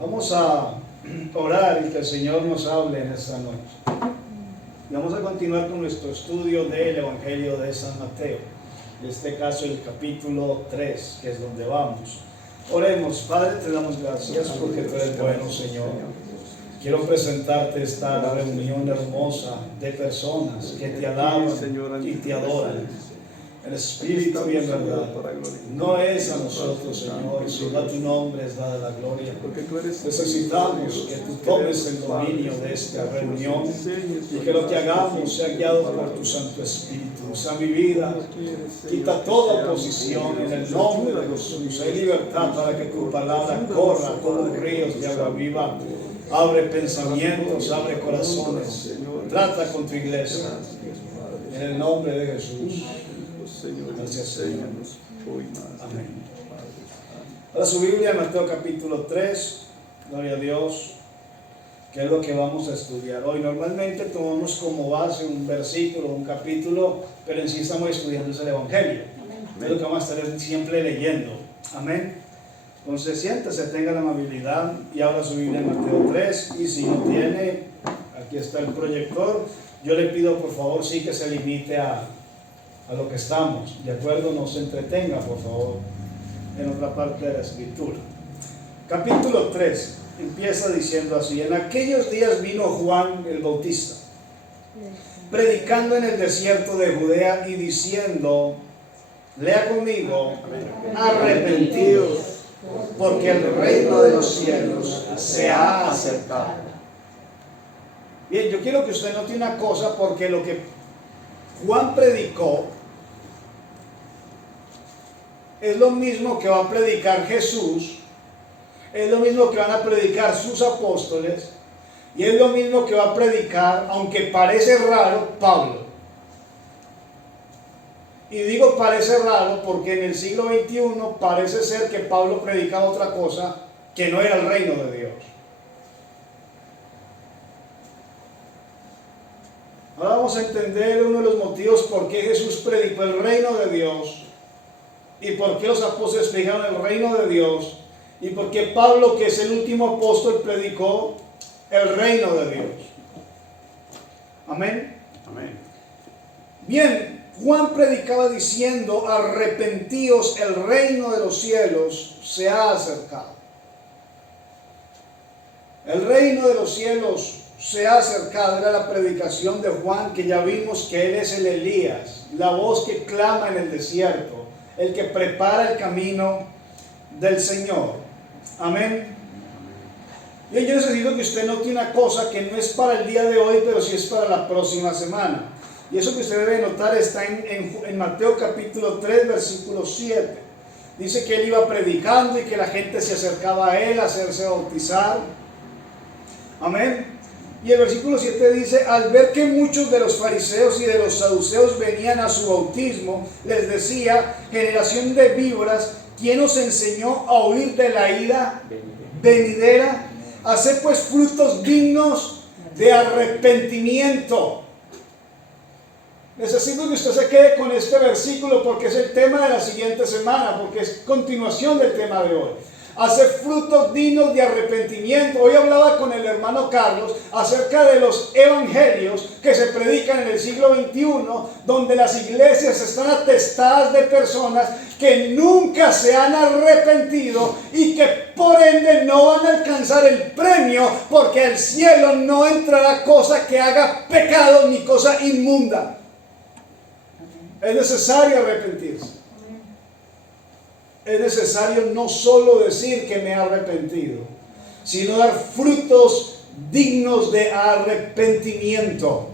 Vamos a orar y que el Señor nos hable en esta noche. Y vamos a continuar con nuestro estudio del Evangelio de San Mateo. En este caso el capítulo 3, que es donde vamos. Oremos. Padre, te damos gracias porque tú eres bueno, Señor. Quiero presentarte esta reunión hermosa de personas que te alaban y te adoran en espíritu y en verdad. No es a nosotros, Señor, sino a tu nombre es dada la gloria. Necesitamos que tú tomes el dominio de esta reunión y que lo que hagamos sea guiado por tu Santo Espíritu. Usa mi vida, quita toda oposición en el nombre de Jesús. Hay libertad para que tu palabra corra como ríos de agua viva. Abre pensamientos, abre corazones. Trata con tu iglesia. En el nombre de Jesús. Gracias, Señor. Amén. Ahora su Biblia, Mateo capítulo 3. Gloria a Dios. Que es lo que vamos a estudiar hoy. Normalmente tomamos como base un versículo, un capítulo, pero en sí estamos estudiando el Evangelio. Es lo que vamos a estar siempre leyendo. Amén. Entonces siéntese, tenga la amabilidad y abra su Biblia en Mateo 3. Y si no tiene, aquí está el proyector. Yo le pido por favor sí que se limite a lo que estamos, ¿de acuerdo? No se entretenga por favor en otra parte de la escritura. Capítulo 3 empieza diciendo así: en aquellos días vino Juan el Bautista, predicando en el desierto de Judea y diciendo, lea conmigo, arrepentidos, porque el reino de los cielos se ha acercado. Bien, yo quiero que usted note una cosa, porque lo que Juan predicó es lo mismo que va a predicar Jesús, es lo mismo que van a predicar sus apóstoles, y es lo mismo que va a predicar, aunque parece raro, Pablo. Y digo parece raro porque en el siglo XXI parece ser que Pablo predicaba otra cosa que no era el reino de Dios. Ahora vamos a entender uno de los motivos por qué Jesús predicó el reino de Dios y por qué los apóstoles predicaron el reino de Dios y por qué Pablo, que es el último apóstol, predicó el reino de Dios. Amén. Amén. Bien, Juan predicaba diciendo, arrepentíos, el reino de los cielos se ha acercado. El reino de los cielos se ha acercado, era la predicación de Juan, que ya vimos que él es el Elías, la voz que clama en el desierto, el que prepara el camino del Señor. Amén. Y yo necesito que usted note una cosa que no es para el día de hoy, pero sí es para la próxima semana. Y eso que usted debe notar está en Mateo capítulo 3, versículo 7. Dice que él iba predicando y que la gente se acercaba a él a hacerse bautizar. Amén. Y el versículo 7 dice, al ver que muchos de los fariseos y de los saduceos venían a su bautismo, les decía, generación de víboras, ¿quién os enseñó a huir de la ira venidera? Haced pues frutos dignos de arrepentimiento. Necesito que usted se quede con este versículo porque es el tema de la siguiente semana, porque es continuación del tema de hoy. Hacer frutos dignos de arrepentimiento. Hoy hablaba con el hermano Carlos acerca de los evangelios que se predican en el siglo XXI, donde las iglesias están atestadas de personas que nunca se han arrepentido y que por ende no van a alcanzar el premio, porque al cielo no entrará cosa que haga pecado ni cosa inmunda. Es necesario arrepentirse. Es necesario no solo decir que me he arrepentido, sino dar frutos dignos de arrepentimiento.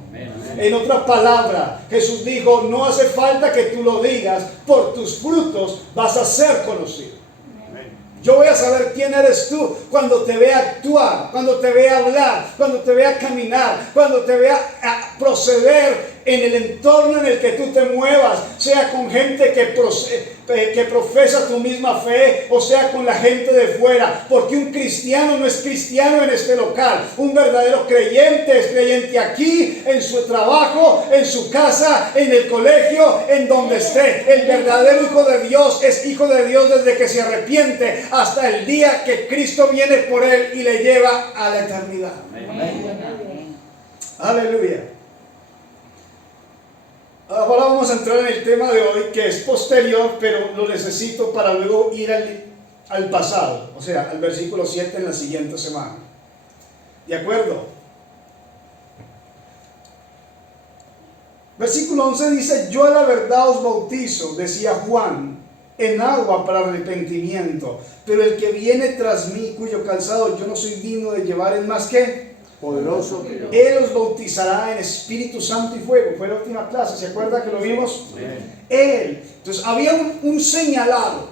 En otra palabra, Jesús dijo, no hace falta que tú lo digas, por tus frutos vas a ser conocido. Yo voy a saber quién eres tú cuando te vea actuar, cuando te vea hablar, cuando te vea caminar, cuando te vea proceder en el entorno en el que tú te muevas, sea con gente que que profesa tu misma fe, o sea, con la gente de fuera, porque un cristiano no es cristiano en este local. Un verdadero creyente es creyente aquí, en su trabajo, en su casa, en el colegio, en donde esté. El verdadero hijo de Dios es hijo de Dios desde que se arrepiente hasta el día que Cristo viene por él y le lleva a la eternidad. Amén. Aleluya. Ahora vamos a entrar en el tema de hoy, que es posterior, pero lo necesito para luego ir al pasado, o sea, al versículo 7 en la siguiente semana. ¿De acuerdo? Versículo 11 dice: yo a la verdad os bautizo, decía Juan, en agua para arrepentimiento, pero el que viene tras mí, cuyo calzado yo no soy digno de llevar, es más que poderoso. Él os bautizará en Espíritu Santo y fuego. Fue la última clase, ¿se acuerda que lo vimos? Él. Entonces había un señalado.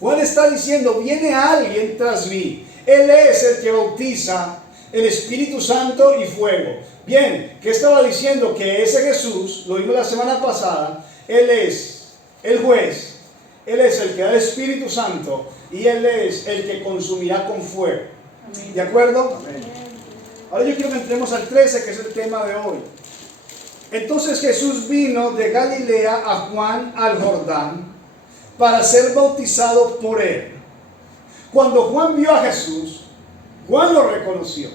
Juan está diciendo: viene alguien tras mí. Él es el que bautiza en Espíritu Santo y fuego. Bien, ¿qué estaba diciendo? Que ese Jesús, lo vimos la semana pasada, Él es el juez, Él es el que da el Espíritu Santo y Él es el que consumirá con fuego. ¿De acuerdo? Amén. Ahora yo quiero que entremos al 13, que es el tema de hoy. Entonces Jesús vino de Galilea a Juan al Jordán para ser bautizado por él. Cuando Juan vio a Jesús, Juan lo reconoció.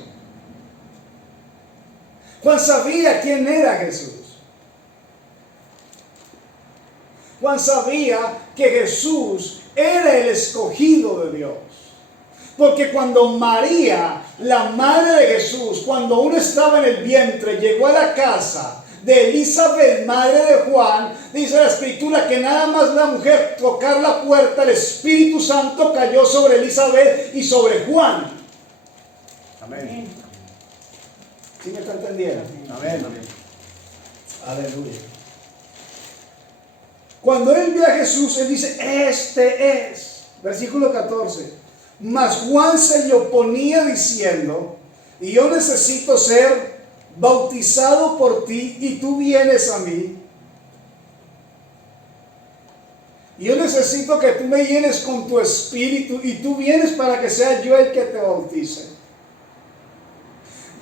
Juan sabía quién era Jesús. Juan sabía que Jesús era el escogido de Dios. Porque cuando María, la madre de Jesús, cuando aún estaba en el vientre, llegó a la casa de Elizabeth, madre de Juan, dice la Escritura que nada más la mujer tocar la puerta, el Espíritu Santo cayó sobre Elizabeth y sobre Juan. Amén. ¿Sí me está entendiendo? Amén. Aleluya. Cuando él ve a Jesús, él dice: este es. Versículo 14. Mas Juan se le oponía diciendo: y yo necesito ser bautizado por ti y tú vienes a mí. Y yo necesito que tú me llenes con tu espíritu y tú vienes para que sea yo el que te bautice.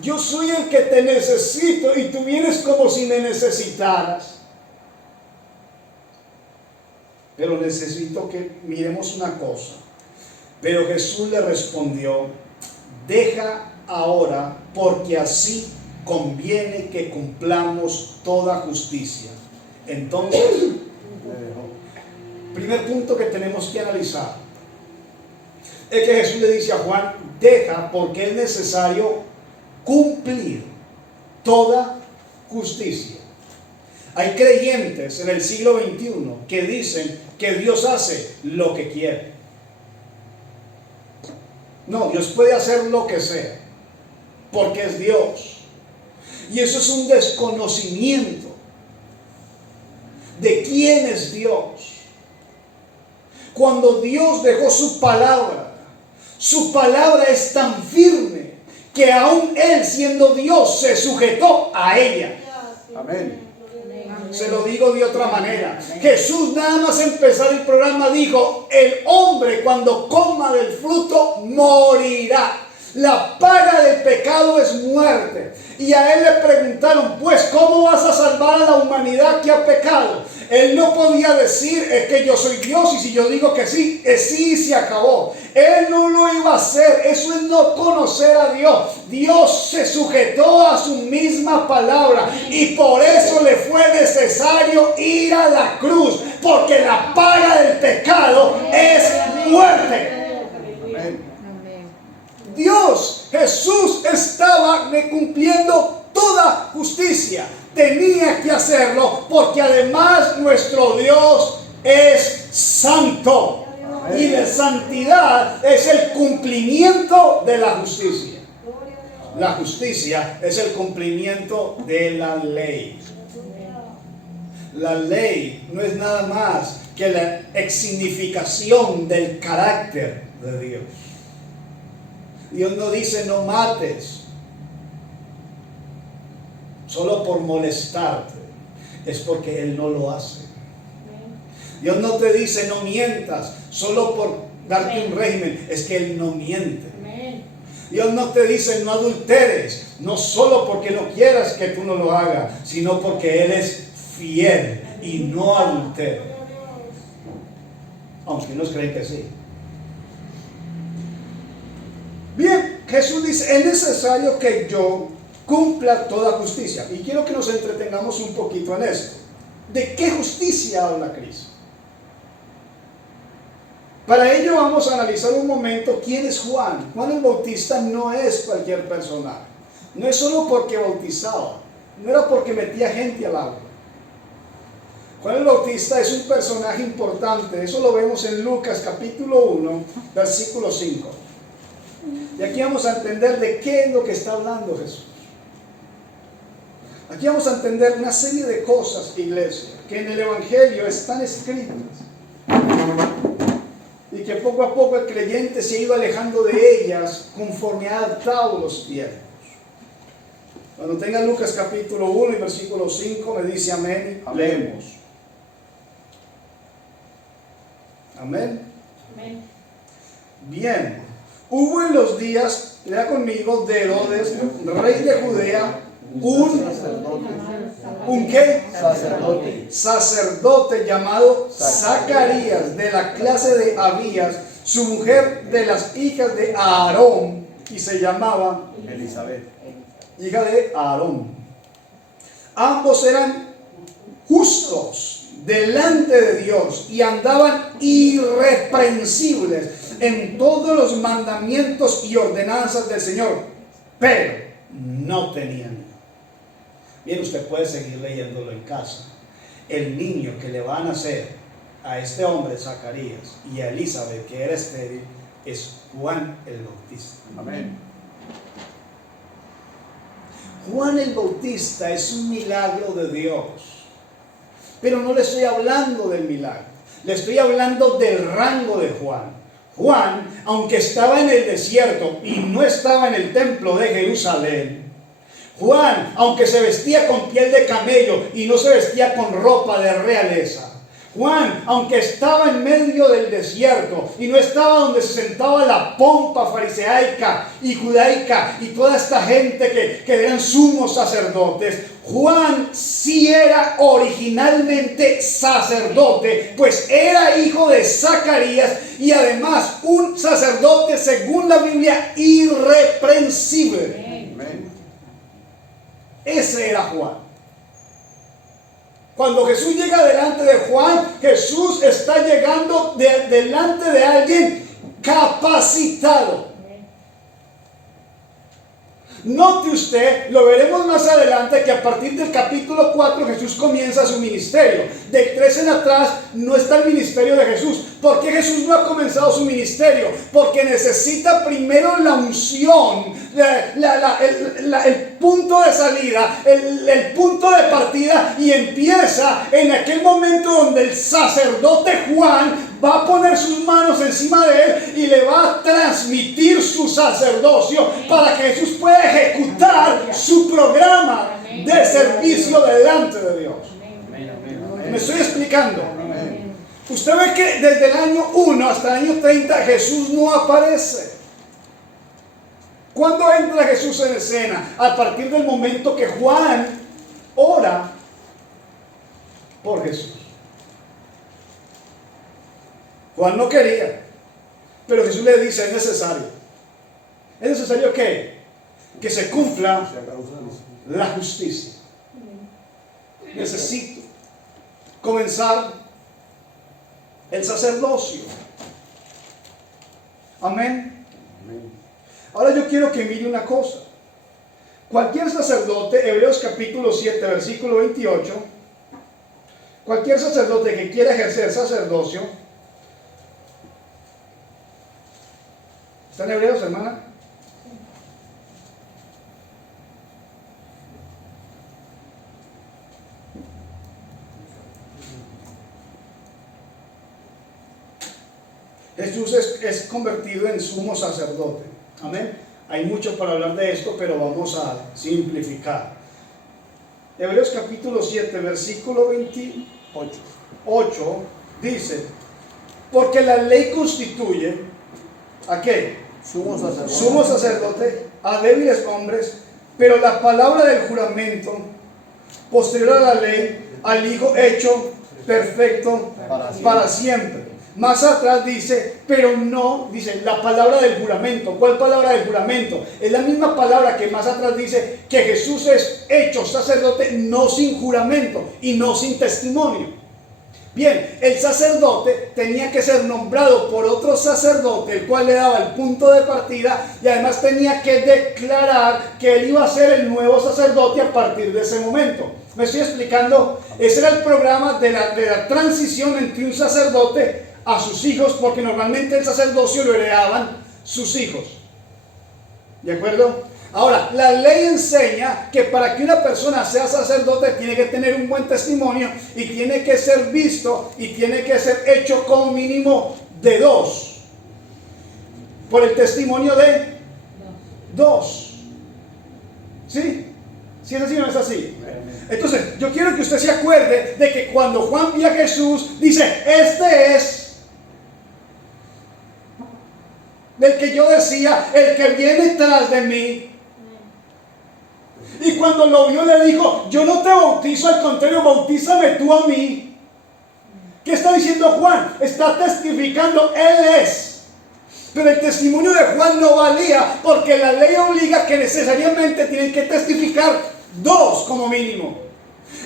Yo soy el que te necesito y tú vienes como si me necesitaras. Pero necesito que miremos una cosa. Pero Jesús le respondió: deja ahora, porque así conviene que cumplamos toda justicia. Entonces, primer punto que tenemos que analizar es que Jesús le dice a Juan: deja, porque es necesario cumplir toda justicia. Hay creyentes en el siglo XXI que dicen que Dios hace lo que quiere. No, Dios puede hacer lo que sea, porque es Dios. Y eso es un desconocimiento de quién es Dios. Cuando Dios dejó su palabra es tan firme que aún Él, siendo Dios, se sujetó a ella. Amén. Se lo digo de otra manera. Jesús, nada más empezar el programa, dijo: el hombre cuando coma del fruto morirá. La paga del pecado es muerte. Y a él le preguntaron: pues, ¿cómo vas a salvar a la humanidad que ha pecado? Él no podía decir: es que yo soy Dios y si yo digo que sí, es sí y se acabó. Él no lo iba a hacer. Eso es no conocer a Dios. Dios se sujetó a su misma palabra y por eso le fue necesario ir a la cruz, porque la paga del pecado es muerte. Dios, Jesús, estaba cumpliendo toda justicia. Tenía que hacerlo porque además nuestro Dios es santo. Y la santidad es el cumplimiento de la justicia. La justicia es el cumplimiento de la ley. La ley no es nada más que la exsignificación del carácter de Dios. Dios no dice: no mates solo por molestarte. Es porque Él no lo hace. Dios no te dice no mientas solo por darte un régimen, es que Él no miente. Dios no te dice no adulteres, no solo porque no quieras que tú no lo hagas, sino porque Él es fiel y no adultera. Aunque unos creen que sí. Bien, Jesús dice, es necesario que yo cumpla toda justicia. Y quiero que nos entretengamos un poquito en esto. ¿De qué justicia habla Cristo? Para ello vamos a analizar un momento quién es Juan. Juan el Bautista no es cualquier personaje. No es solo porque bautizaba, no era porque metía gente al agua. Juan el Bautista es un personaje importante. Eso lo vemos en Lucas capítulo 1, versículo 5. Y aquí vamos a entender de qué es lo que está hablando Jesús. Aquí vamos a entender una serie de cosas, iglesia, que en el Evangelio están escritas y que poco a poco el creyente se ha ido alejando de ellas conforme ha adaptado los tiempos. Cuando tenga Lucas capítulo 1 y versículo 5 me dice amén, leemos. Amén. Amén. Bien, hubo en los días, lea conmigo, de Herodes, rey de Judea, ¿un qué? Sacerdote llamado Zacarías, de la clase de Abías, su mujer de las hijas de Aarón, y se llamaba Elizabeth, hija de Aarón. Ambos eran justos delante de Dios y andaban irreprensibles en todos los mandamientos y ordenanzas del Señor, pero no tenían. Bien, usted puede seguir leyéndolo en casa. El niño que le va a nacer a este hombre, Zacarías, y a Elizabeth, que era estéril, es Juan el Bautista. amén. Juan el Bautista es un milagro de Dios. Pero no le estoy hablando del milagro, le estoy hablando del rango de Juan. Juan, aunque estaba en el desierto y no estaba en el templo de Jerusalén, Juan, aunque se vestía con piel de camello y no se vestía con ropa de realeza, Juan, aunque estaba en medio del desierto y no estaba donde se sentaba la pompa fariseica y judaica y toda esta gente que eran sumos sacerdotes, Juan sí era originalmente sacerdote, pues era hijo de Zacarías y además un sacerdote, según la Biblia, irreprensible. Amén. Ese era Juan. Cuando Jesús llega delante de Juan, Jesús está llegando delante de alguien capacitado. Note usted, lo veremos más adelante, que a partir del capítulo 4 Jesús comienza su ministerio. Del 3 en atrás no está el ministerio de Jesús. ¿Por qué Jesús no ha comenzado su ministerio? Porque necesita primero la unción, el punto de salida, el punto de partida, y empieza en aquel momento donde el sacerdote Juan va a poner sus manos encima de él y le va a transmitir su sacerdocio para que Jesús pueda ejecutar su programa de servicio delante de Dios. ¿Me estoy explicando? Usted ve que desde el año 1 hasta el año 30 Jesús no aparece. ¿Cuándo entra Jesús en escena? A partir del momento que Juan ora por Jesús. Juan no quería, pero Jesús le dice, es necesario. ¿Es necesario qué? Que se cumpla la justicia. Necesito comenzar el sacerdocio. Amén. Ahora yo quiero que mire una cosa. Cualquier sacerdote, Hebreos capítulo 7, versículo 28, cualquier sacerdote que quiera ejercer sacerdocio, ¿está en Hebreos, hermana? Jesús es convertido en sumo sacerdote. Amén. Hay mucho para hablar de esto, pero vamos a simplificar. Hebreos capítulo 7, versículo 28. dice, porque la ley constituye, ¿a qué? Sumo sacerdote a débiles hombres, pero la palabra del juramento, posterior a la ley, al Hijo hecho perfecto para siempre. Más atrás dice, pero no, dice la palabra del juramento. ¿Cuál palabra del juramento? Es la misma palabra que más atrás dice que Jesús es hecho sacerdote no sin juramento y no sin testimonio. Bien, el sacerdote tenía que ser nombrado por otro sacerdote, el cual le daba el punto de partida, y además tenía que declarar que él iba a ser el nuevo sacerdote a partir de ese momento. ¿Me estoy explicando? Ese era el programa de la transición entre un sacerdote a sus hijos, porque normalmente el sacerdocio lo heredaban sus hijos. ¿De acuerdo? Ahora, la ley enseña que para que una persona sea sacerdote tiene que tener un buen testimonio y tiene que ser visto y tiene que ser hecho como mínimo de 2. Por el testimonio de 2. ¿Sí? ¿Sí es así o no es así? Entonces, yo quiero que usted se acuerde de que cuando Juan vio a Jesús, dice, este es del que yo decía, el que viene tras de mí. Y cuando lo vio le dijo, yo no te bautizo, al contrario, bautízame tú a mí. ¿Qué está diciendo Juan? Está testificando, él es. Pero el testimonio de Juan no valía, porque la ley obliga que necesariamente tienen que testificar 2 como mínimo.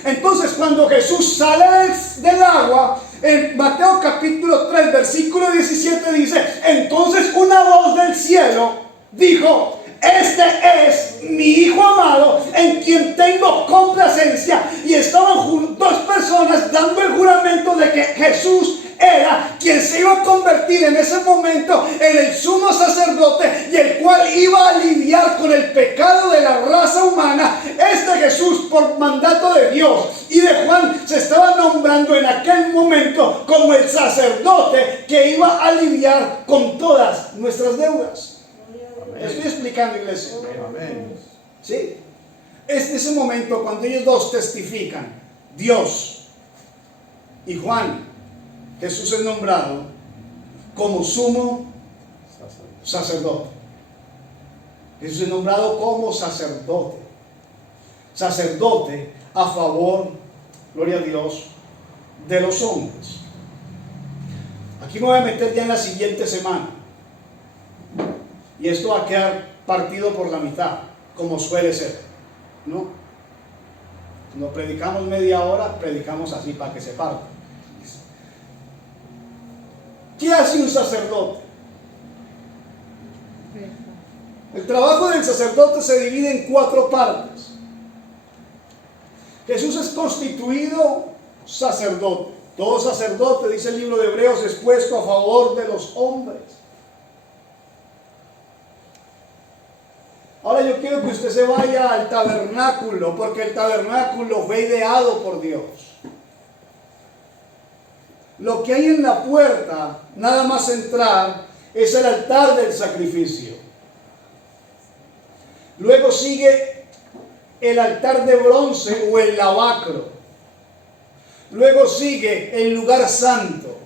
Entonces, cuando Jesús sale del agua, en Mateo capítulo 3, versículo 17 dice, entonces una voz del cielo dijo, este es mi Hijo amado, en quien tengo complacencia. Y estaban 2 personas dando el juramento de que Jesús era quien se iba a convertir en ese momento en el sumo sacerdote, y el cual iba a lidiar con el pecado de la raza humana. Este Jesús, por mandato de Dios y de Juan, se estaba nombrando en aquel momento como el sacerdote que iba a lidiar con todas nuestras deudas. Estoy explicando, iglesia. Amén. ¿Sí? Es ese momento cuando ellos 2 testifican, Dios y Juan, Jesús es nombrado como sumo sacerdote. Jesús es nombrado como sacerdote. Sacerdote a favor, gloria a Dios, de los hombres. Aquí me voy a meter ya en la siguiente semana. Y esto va a quedar partido por la mitad, como suele ser, ¿no? Cuando predicamos media hora, predicamos así para que se parta. ¿Qué hace un sacerdote? El trabajo del sacerdote se divide en 4 partes. Jesús es constituido sacerdote. Todo sacerdote, dice el libro de Hebreos, es puesto a favor de los hombres. Ahora yo quiero que usted se vaya al tabernáculo, porque el tabernáculo fue ideado por Dios. Lo que hay en la puerta, nada más entrar, es el altar del sacrificio. Luego sigue el altar de bronce o el lavacro. Luego sigue el lugar santo.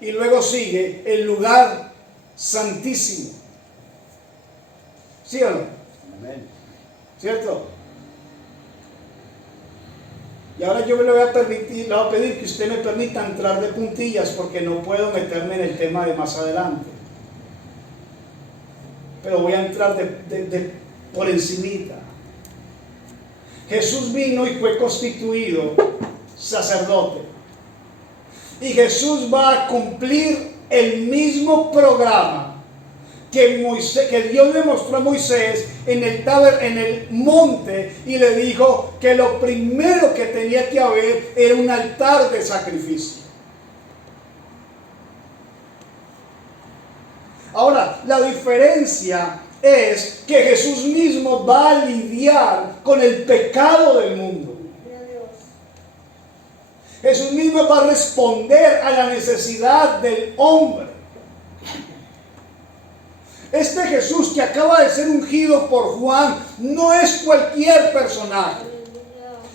Y luego sigue el lugar santísimo. ¿Sí o no? Amén. ¿Cierto? Y ahora yo le voy a pedir que usted me permita entrar de puntillas, porque no puedo meterme en el tema de más adelante. Pero voy a entrar por encimita. Jesús vino y fue constituido sacerdote. Y Jesús va a cumplir el mismo programa que Dios le mostró a Moisés en el monte, y le dijo que lo primero que tenía que haber era un altar de sacrificio. Ahora, la diferencia es que Jesús mismo va a lidiar con el pecado del mundo. Jesús mismo va a responder a la necesidad del hombre. Este Jesús que acaba de ser ungido por Juan no es cualquier personaje.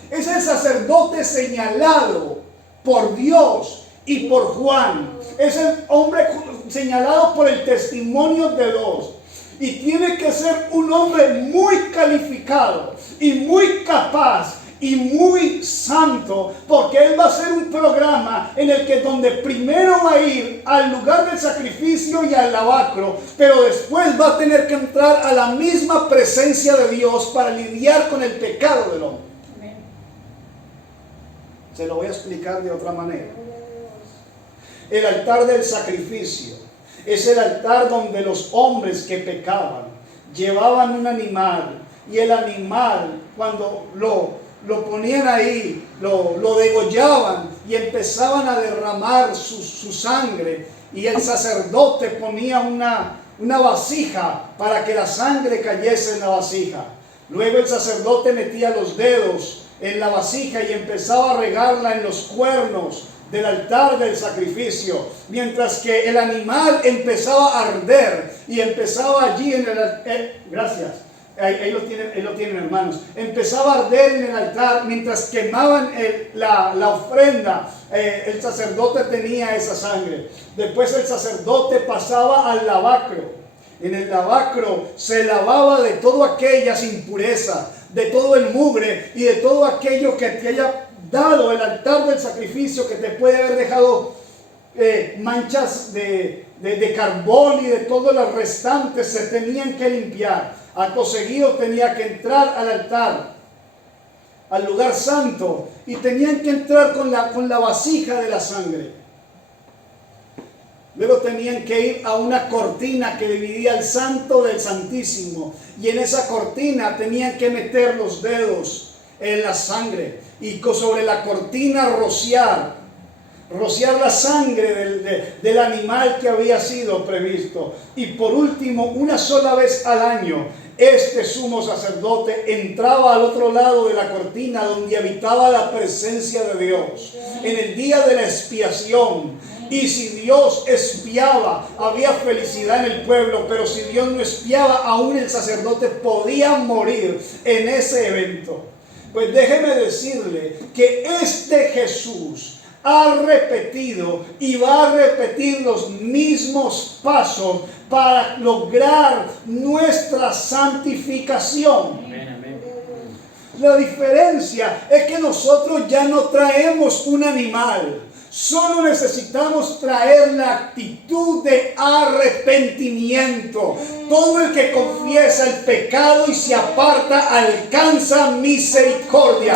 Es el sacerdote señalado por Dios y por Juan. Es el hombre señalado por el testimonio de dos. Y tiene que ser un hombre muy calificado y muy capaz y muy santo, porque él va a hacer un programa en el que donde primero va a ir al lugar del sacrificio y al lavacro, pero después va a tener que entrar a la misma presencia de Dios para lidiar con el pecado del hombre. Amén. Se lo voy a explicar de otra manera. El altar del sacrificio es el altar donde los hombres que pecaban llevaban un animal, y el animal, cuando lo ponían ahí, lo degollaban y empezaban a derramar su sangre, y el sacerdote ponía una vasija para que la sangre cayese en la vasija. Luego el sacerdote metía los dedos en la vasija y empezaba a regarla en los cuernos del altar del sacrificio, mientras que el animal empezaba a arder y empezaba allí en el gracias. Ahí lo tienen, hermanos. Empezaba a arder en el altar mientras quemaban la ofrenda. El sacerdote tenía esa sangre. Después el sacerdote pasaba al lavacro. En el lavacro se lavaba de todas aquellas impurezas, de todo el mugre y de todo aquello que te haya dado el altar del sacrificio, que te puede haber dejado manchas de carbón, y de todos los restantes se tenían que limpiar. Acto seguido tenía que entrar al altar, al lugar santo, y tenían que entrar con la vasija de la sangre. Luego tenían que ir a una cortina que dividía el santo del santísimo, y en esa cortina tenían que meter los dedos en la sangre y sobre la cortina rociar la sangre del animal que había sido previsto. Y por último, una sola vez al año, este sumo sacerdote entraba al otro lado de la cortina donde habitaba la presencia de Dios en el día de la expiación. Y si Dios expiaba, había felicidad en el pueblo, pero si Dios no expiaba, aún el sacerdote podía morir en ese evento. Pues déjeme decirle que este Jesús ha repetido y va a repetir los mismos pasos para lograr nuestra santificación. Amén, amén. La diferencia es que nosotros ya no traemos un animal. Solo necesitamos traer la actitud de arrepentimiento. Todo el que confiesa el pecado y se aparta alcanza misericordia.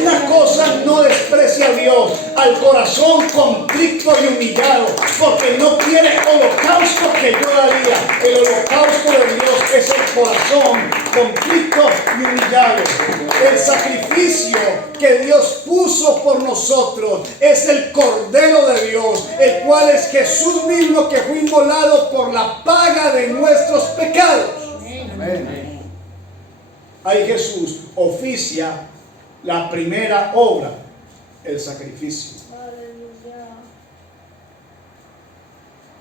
Una cosa no desprecia a Dios: al corazón contrito y humillado, porque no quiere holocausto que yo daría. El holocausto de Dios es el corazón contrito y humillado. El sacrificio que Dios puso por nosotros es el Cordero de Dios, el cual es Jesús mismo, que fue inmolado por la paga de nuestros pecados. Amén. Ahí Jesús oficia la primera obra, el sacrificio.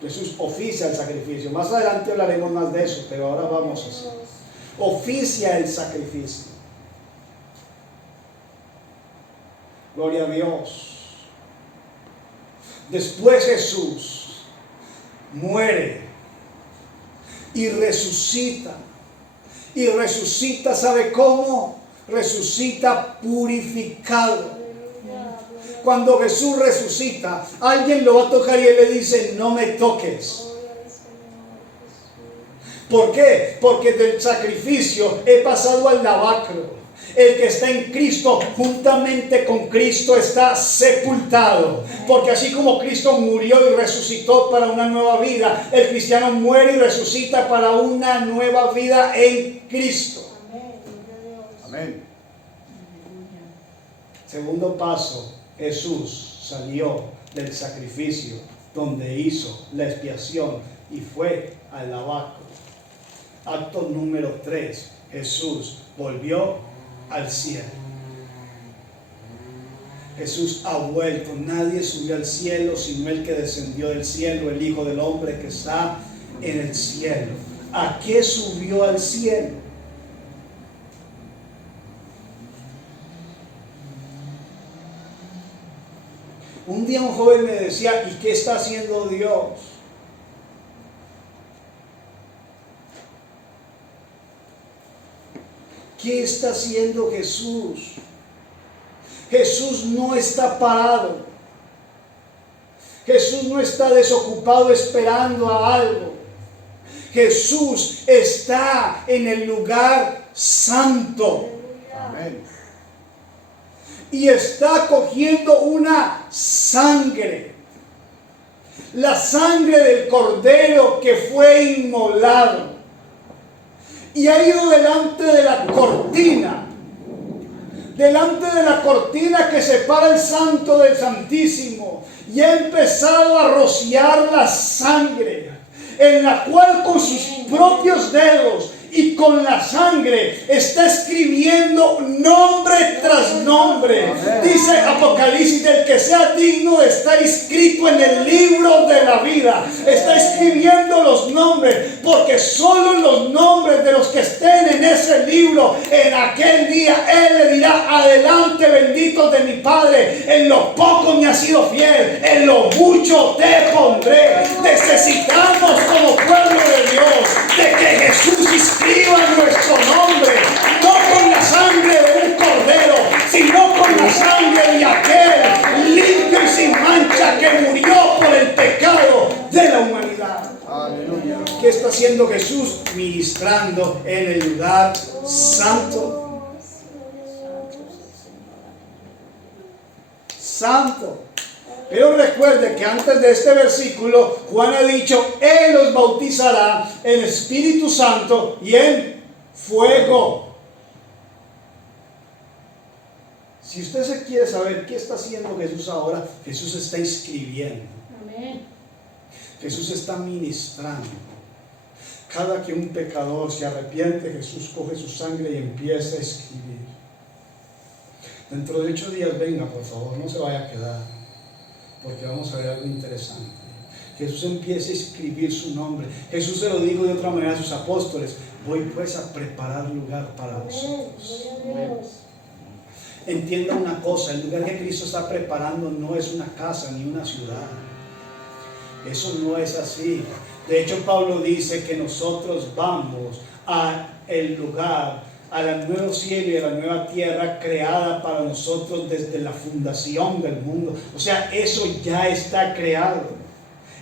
Jesús oficia el sacrificio. Más adelante hablaremos más de eso, pero ahora vamos a hacer. Oficia el sacrificio. Gloria a Dios. Después Jesús muere y resucita. Y resucita, ¿sabe cómo? Resucita purificado. Cuando Jesús resucita, alguien lo va a tocar y él le dice: no me toques. ¿Por qué? Porque del sacrificio he pasado al lavacro. El que está en Cristo, juntamente con Cristo, está sepultado. Porque así como Cristo murió y resucitó para una nueva vida, el cristiano muere y resucita para una nueva vida en Cristo. Amén. Segundo paso: Jesús salió del sacrificio donde hizo la expiación y fue al lavacro. Acto número 3: Jesús volvió al cielo. Jesús ha vuelto. Nadie subió al cielo sino el que descendió del cielo, el Hijo del Hombre que está en el cielo. ¿A qué subió al cielo? Un día un joven me decía, ¿y qué está haciendo Dios? ¿Qué está haciendo Jesús? Jesús no está parado. Jesús no está desocupado esperando a algo. Jesús está en el lugar santo. Amén. Y está cogiendo una sangre. La sangre del cordero que fue inmolado. Y ha ido delante de la cortina. Delante de la cortina que separa el santo del santísimo. Y ha empezado a rociar la sangre, en la cual con sus propios dedos y con la sangre está escribiendo nombre tras nombre. Dice Apocalipsis, del que sea digno de estar inscrito en el libro de la vida. Está escribiendo los nombres, porque solo los nombres de los que estén en ese libro, en aquel día Él le dirá: adelante, bendito de mi Padre, en lo poco me has sido fiel, en lo mucho te pondré. Necesitamos como pueblo de Dios de que Jesús escriba nuestro nombre, no con la sangre de un cordero, sino con la sangre de aquel limpio y sin mancha que murió por el pecado de la humanidad. Aleluya. ¿Qué está haciendo Jesús? Ministrando en el lugar santo. Santo. Pero recuerde que antes de este versículo, Juan ha dicho: Él los bautizará en Espíritu Santo y en fuego. Si usted se quiere saber qué está haciendo Jesús ahora, Jesús está escribiendo. Amén. Jesús está ministrando. Cada que un pecador se arrepiente, Jesús coge su sangre y empieza a escribir. Dentro de 8 días venga, por favor, no se vaya a quedar, porque vamos a ver algo interesante. Jesús empieza a escribir su nombre. Jesús se lo dijo de otra manera a sus apóstoles: voy pues a preparar lugar para vosotros. Entienda una cosa: el lugar que Cristo está preparando no es una casa ni una ciudad. Eso no es así. De hecho, Pablo dice que nosotros vamos a el lugar, al nuevo cielo y a la nueva tierra creada para nosotros desde la fundación del mundo. O sea, eso ya está creado.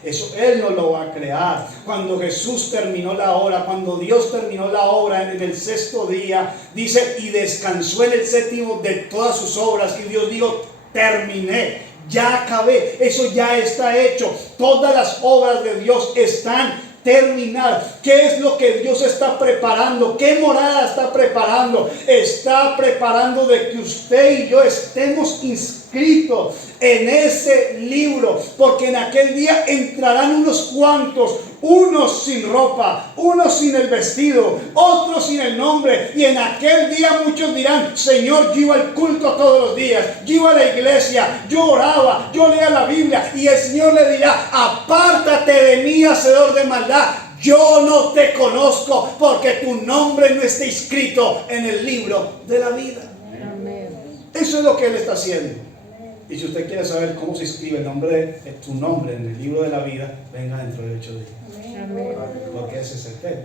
Eso Él no lo va a crear. Cuando Jesús terminó la obra, cuando Dios terminó la obra en el 6º día, dice: y descansó en el 7º de todas sus obras. Y Dios dijo: terminé, ya acabé, eso ya está hecho. Todas las obras de Dios están terminadas. ¿Qué es lo que Dios está preparando? ¿Qué morada está preparando? Está preparando de que usted y yo estemos inscritos en ese libro, porque en aquel día entrarán unos cuantos, unos sin ropa, unos sin el vestido, otros sin el nombre, y en aquel día muchos dirán: Señor, yo iba al culto todos los días, yo iba a la iglesia, yo oraba, yo leía la Biblia. Y el Señor le dirá: apártate de mí, hacedor de maldad, yo no te conozco, porque tu nombre no está inscrito en el libro de la vida. Eso es lo que Él está haciendo. Y si usted quiere saber cómo se escribe el nombre de tu nombre en el libro de la vida, venga dentro de 8 días. Amén. Porque ese es el tema.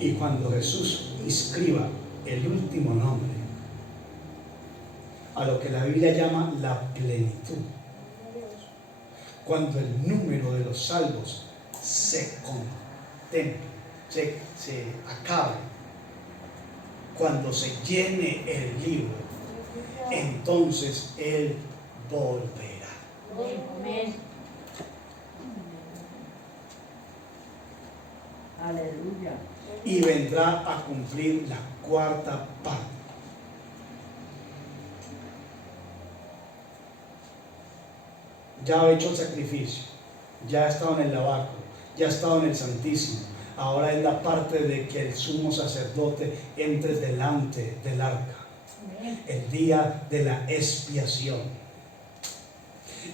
Y cuando Jesús inscriba el último nombre, a lo que la Biblia llama la plenitud, cuando el número de los salvos se contemple, se acabe, cuando se llene el libro, entonces Él volverá. Amén. Aleluya. Y vendrá a cumplir la 4ª parte. Ya ha hecho el sacrificio, ya ha estado en el lavacro, ya ha estado en el Santísimo. Ahora es la parte de que el sumo sacerdote entre delante del arca. El día de la expiación.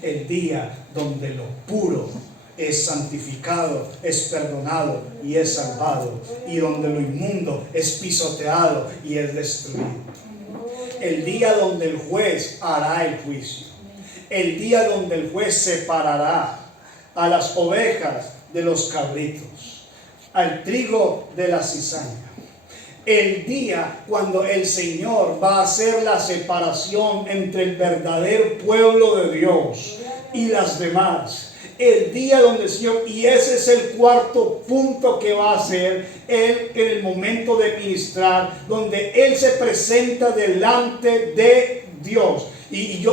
El día donde lo puro es santificado, es perdonado y es salvado. Y donde lo inmundo es pisoteado y es destruido. El día donde el juez hará el juicio. El día donde el juez separará a las ovejas de los cabritos, al trigo de la cizaña. El día cuando el Señor va a hacer la separación entre el verdadero pueblo de Dios y las demás. El día donde el Señor, y ese es el cuarto punto que va a hacer Él en el momento de ministrar, donde Él se presenta delante de Dios. Y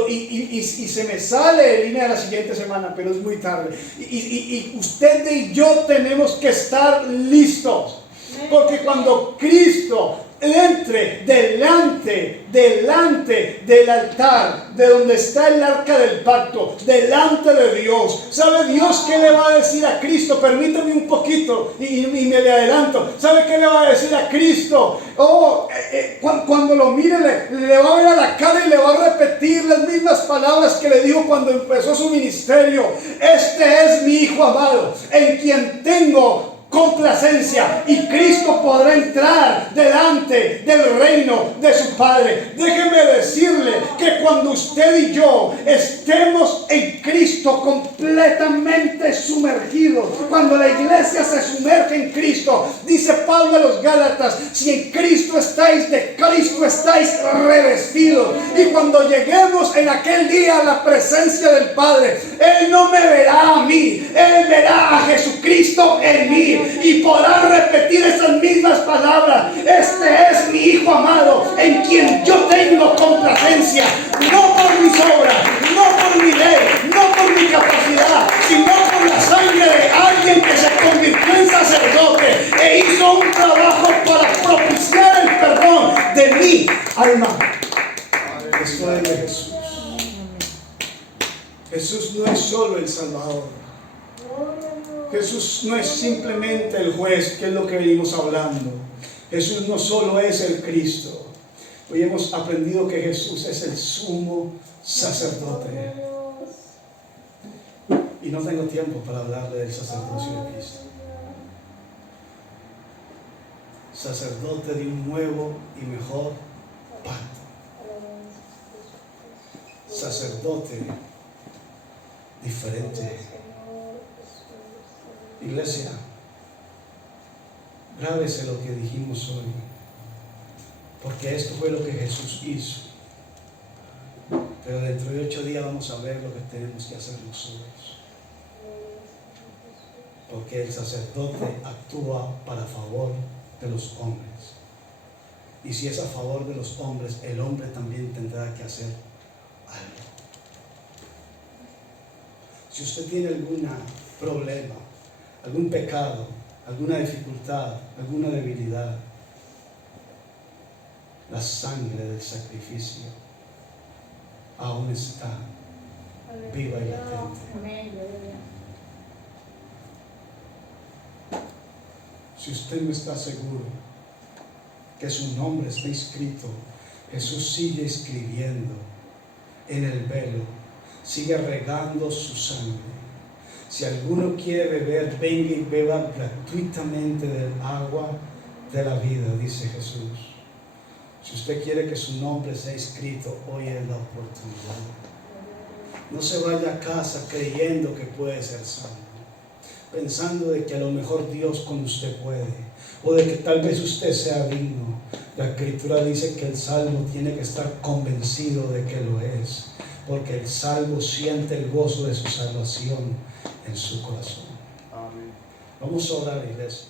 se me sale en línea la siguiente semana, pero es muy tarde. Y usted y yo tenemos que estar listos. Porque cuando Cristo entre delante del altar, de donde está el arca del pacto, delante de Dios, ¿sabe Dios qué le va a decir a Cristo? Permítame un poquito y me le adelanto. ¿Sabe qué le va a decir a Cristo? Cuando lo mire le va a ver a la cara y le va a repetir las mismas palabras que le dijo cuando empezó su ministerio. Este es mi Hijo amado, en quien tengo complacencia, y Cristo podrá entrar delante del reino de su Padre. Déjeme decirle que cuando usted y yo estemos en Cristo completamente sumergidos, cuando la iglesia se sumerge en Cristo, dice Pablo a los Gálatas, si en Cristo estáis, de Cristo estáis revestidos. Y cuando lleguemos en aquel día a la presencia del Padre, Él no me verá a mí, Él verá a Jesucristo en mí. Y podrá repetir esas mismas palabras. Este es mi Hijo amado, en quien yo tengo complacencia. No por mis obras, no por mi ley, no por mi capacidad, sino por la sangre de alguien que se convirtió en sacerdote e hizo un trabajo para propiciar el perdón de mi alma. Esto es de Jesús. Jesús no es solo el Salvador. Jesús no es simplemente el juez, que es lo que venimos hablando. Jesús no solo es el Cristo. Hoy hemos aprendido que Jesús es el sumo sacerdote. Y no tengo tiempo para hablarle del sacerdocio de Cristo. Sacerdote de un nuevo y mejor pacto. Sacerdote diferente. Iglesia, grábese lo que dijimos hoy, porque esto fue lo que Jesús hizo. Pero dentro de 8 días vamos a ver lo que tenemos que hacer nosotros. Porque el sacerdote actúa para favor de los hombres. Y si es a favor de los hombres, el hombre también tendrá que hacer algo. Si usted tiene algún problema, algún pecado, alguna dificultad, alguna debilidad, la sangre del sacrificio aún está viva y latente. Si usted no está seguro que su nombre está inscrito, Jesús sigue escribiendo en el velo, sigue regando su sangre. Si alguno quiere beber, venga y beba gratuitamente del agua de la vida, dice Jesús. Si usted quiere que su nombre sea escrito, hoy es la oportunidad. No se vaya a casa creyendo que puede ser salvo, pensando de que a lo mejor Dios con usted puede, o de que tal vez usted sea digno. La Escritura dice que el salvo tiene que estar convencido de que lo es, porque el salvo siente el gozo de su salvación en su corazón. Amén. Vamos a orar, iglesia.